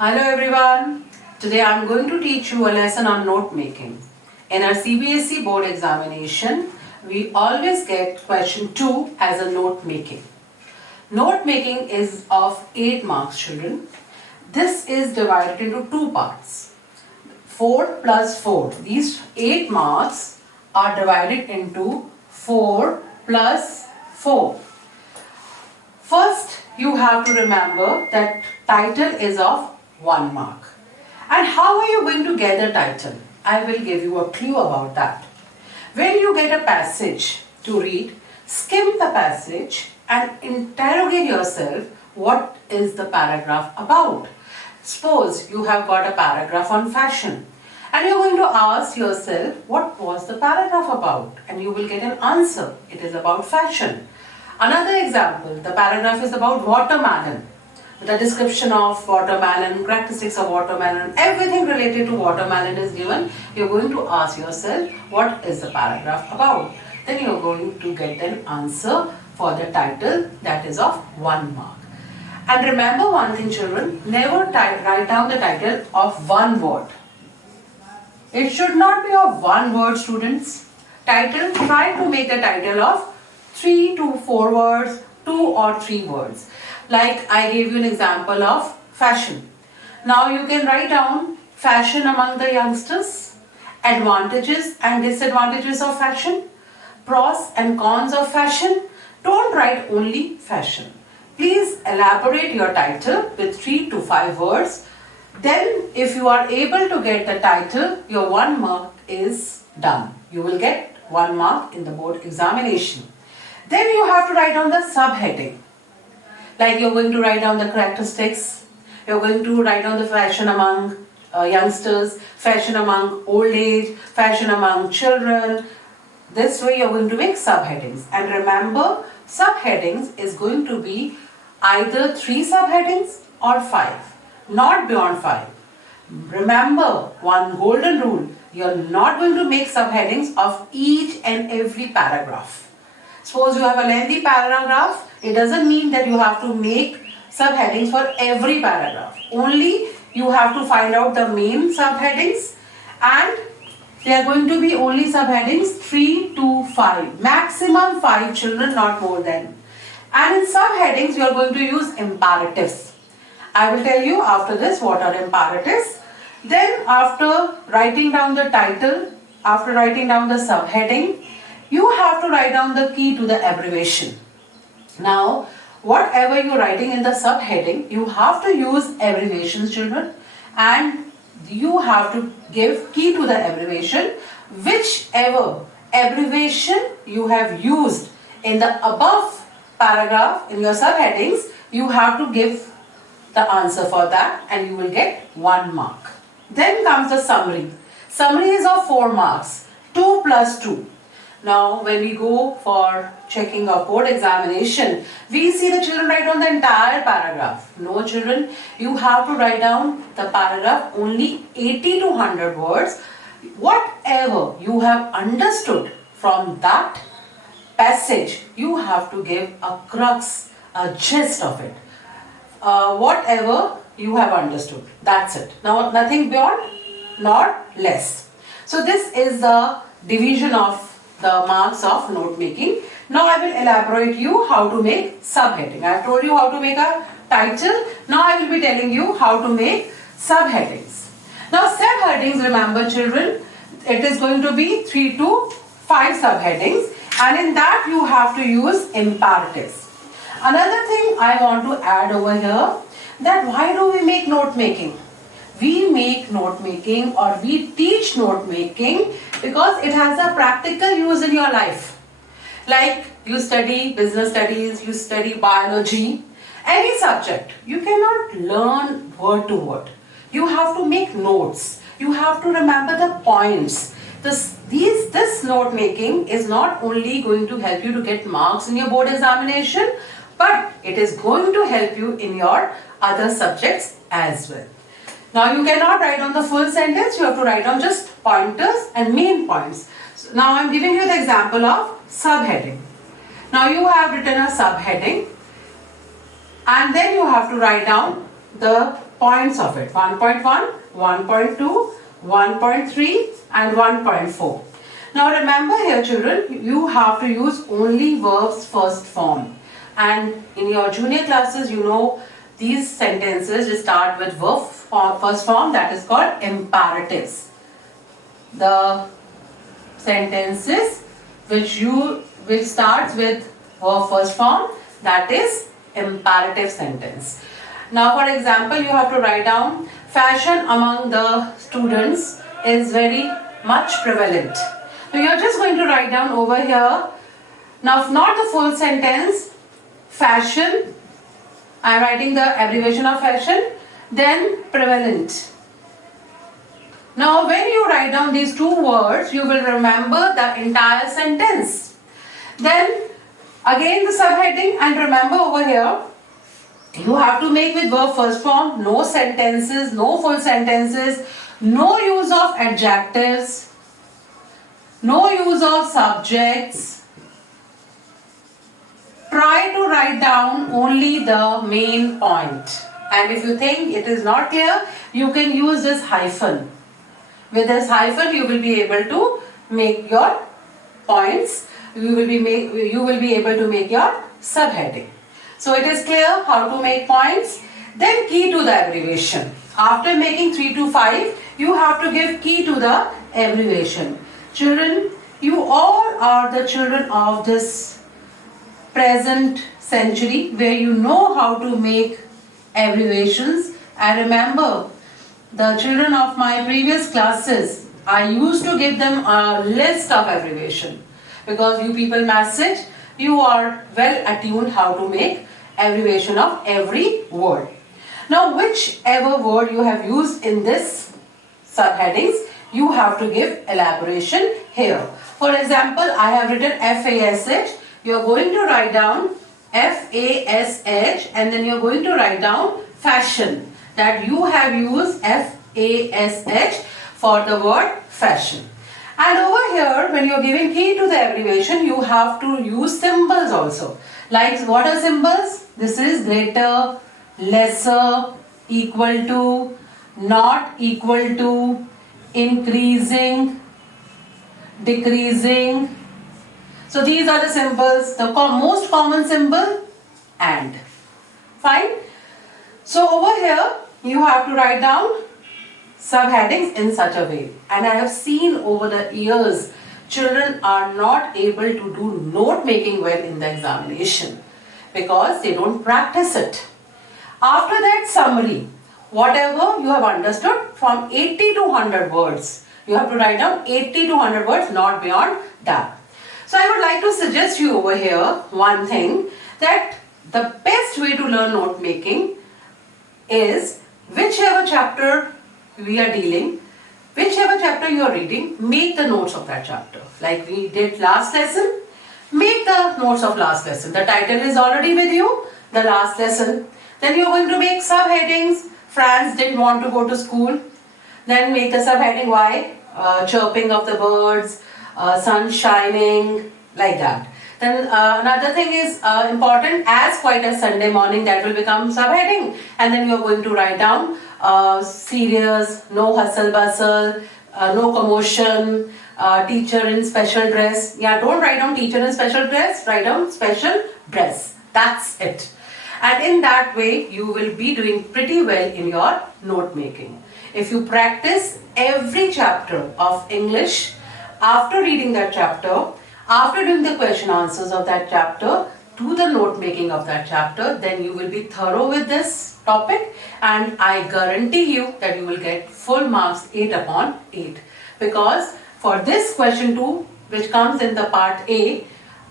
Hello everyone. Today I am going to teach you a lesson on note making. In our CBSE board examination, we always get question 2 as a note making. Note making is of 8 marks, children. This is divided into 2 parts. 4 plus 4. These 8 marks are divided into 4 plus 4. First, you have to remember that title is of 1 mark. And how are you going to get the title? I will give you a clue about that. When you get a passage to read, skim the passage and interrogate yourself what is the paragraph about. Suppose you have got a paragraph on fashion and you're going to ask yourself what was the paragraph about, and you will get an answer. It is about fashion. Another example, the paragraph is about watermelon. The description of watermelon, characteristics of watermelon, everything related to watermelon is given. You're going to ask yourself what is the paragraph about. Then you're going to get an answer for the title, that is of 1 mark. And remember one thing, children, never write down the title of 1 word. It should not be of 1 word, students. Title, try to make the title of 3 to 4 words, 2 or 3 words. Like I gave you an example of fashion. Now you can write down fashion among the youngsters, advantages and disadvantages of fashion, pros and cons of fashion. Don't write only fashion. Please elaborate your title with 3 to 5 words. Then if you are able to get the title, your 1 mark is done. You will get 1 mark in the board examination. Then you have to write down the subheading. Like you're going to write down the characteristics, you're going to write down the fashion among youngsters, fashion among old age, fashion among children. This way you're going to make subheadings. And remember, subheadings is going to be either 3 subheadings or 5, not beyond 5. Remember one golden rule, you're not going to make subheadings of each and every paragraph. Suppose you have a lengthy paragraph, it doesn't mean that you have to make subheadings for every paragraph. Only you have to find out the main subheadings, and they are going to be only subheadings 3 to 5. Maximum 5, children, not more than. And in subheadings you are going to use imperatives. I will tell you after this what are imperatives. Then after writing down the title, after writing down the subheading, you have to write down the key to the abbreviation. Now, whatever you're writing in the subheading, you have to use abbreviations, children, and you have to give key to the abbreviation. Whichever abbreviation you have used in the above paragraph in your subheadings, you have to give the answer for that and you will get 1 mark. Then comes the summary. Summary is of 4 marks, 2 plus 2. Now, when we go for checking our board examination, we see the children write down the entire paragraph. No, children, you have to write down the paragraph only 80 to 100 words. Whatever you have understood from that passage, you have to give a crux, a gist of it. Whatever you have understood, that's it. Now, nothing beyond, not less. So, this is the division of the marks of note making. Now I will elaborate you how to make subheading. I have told you how to make a title. Now I will be telling you how to make subheadings. Now subheadings, remember children, it is going to be 3 to 5 subheadings, and in that you have to use imperatives. Another thing I want to add over here, that why do we make note making? We make note making or we teach note making because it has a practical use in your life. Like you study business studies, you study biology, any subject, you cannot learn word to word. You have to make notes. You have to remember the points. This note making is not only going to help you to get marks in your board examination, but it is going to help you in your other subjects as well. Now you cannot write down the full sentence, you have to write down just pointers and main points. So now I am giving you the example of subheading. Now you have written a subheading and then you have to write down the points of it. 1.1, 1.2, 1.3 and 1.4. Now remember here children, you have to use only verbs first form. And in your junior classes, you know these sentences start with verb first form, that is called imperatives. The sentences which starts with verb first form, that is imperative sentence. Now for example, you have to write down fashion among the students is very much prevalent. So you are just going to write down over here, now not the full sentence, fashion, I am writing the abbreviation of fashion, then prevalent. Now when you write down these two words, you will remember the entire sentence. Then again the subheading, and remember over here, you have to make with verb first form, no sentences, no full sentences, no use of adjectives, no use of subjects. Try to write down only the main point. And if you think it is not clear, you can use this hyphen. With this hyphen, you will be able to make your points. You will be able to make your subheading. So it is clear how to make points. Then key to the abbreviation. After making 3 to 5, you have to give key to the abbreviation. Children, you all are the children of this present century where you know how to make abbreviations. And remember, the children of my previous classes, I used to give them a list of abbreviation, because you people message, you are well attuned how to make abbreviation of every word. Now whichever word you have used in this subheadings, you have to give elaboration here. For example, I have written FASH. You are going to write down FASH and then you are going to write down fashion. That you have used FASH for the word fashion. And over here, when you are giving key to the abbreviation, you have to use symbols also. Like what are symbols? This is greater, lesser, equal to, not equal to, increasing, decreasing. So these are the symbols. The most common symbol, and. Fine. So over here, you have to write down subheadings in such a way. And I have seen over the years, children are not able to do note making well in the examination because they don't practice it. After that summary, whatever you have understood from 80 to 100 words, you have to write down 80 to 100 words, not beyond that. So I would like to suggest you over here one thing, that the best way to learn note making is whichever chapter we are dealing, whichever chapter you are reading, make the notes of that chapter. Like we did last lesson, make the notes of last lesson. The title is already with you, the last lesson. Then you are going to make subheadings. Franz didn't want to go to school. Then make the subheading why? Chirping of the birds, sun shining, like that. Then another thing is important, as quiet as Sunday morning, that will become subheading. And then you are going to write down serious, no hustle bustle, no commotion, teacher in special dress. Yeah, don't write down teacher in special dress, write down special dress. That's it. And in that way, you will be doing pretty well in your note making. If you practice every chapter of English, after reading that chapter, after doing the question answers of that chapter, do the note making of that chapter, then you will be thorough with this topic, and I guarantee you that you will get full marks 8 upon 8. Because for this question 2, which comes in the part A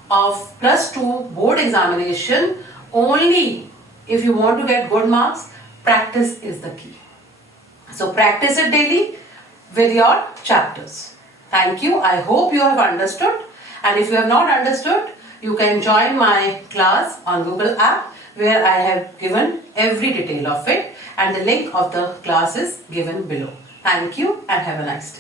of +2 board examination, only if you want to get good marks, practice is the key. So practice it daily with your chapters. Thank you. I hope you have understood. And if you have not understood, you can join my class on Google app, where I have given every detail of it, and the link of the class is given below. Thank you and have a nice day.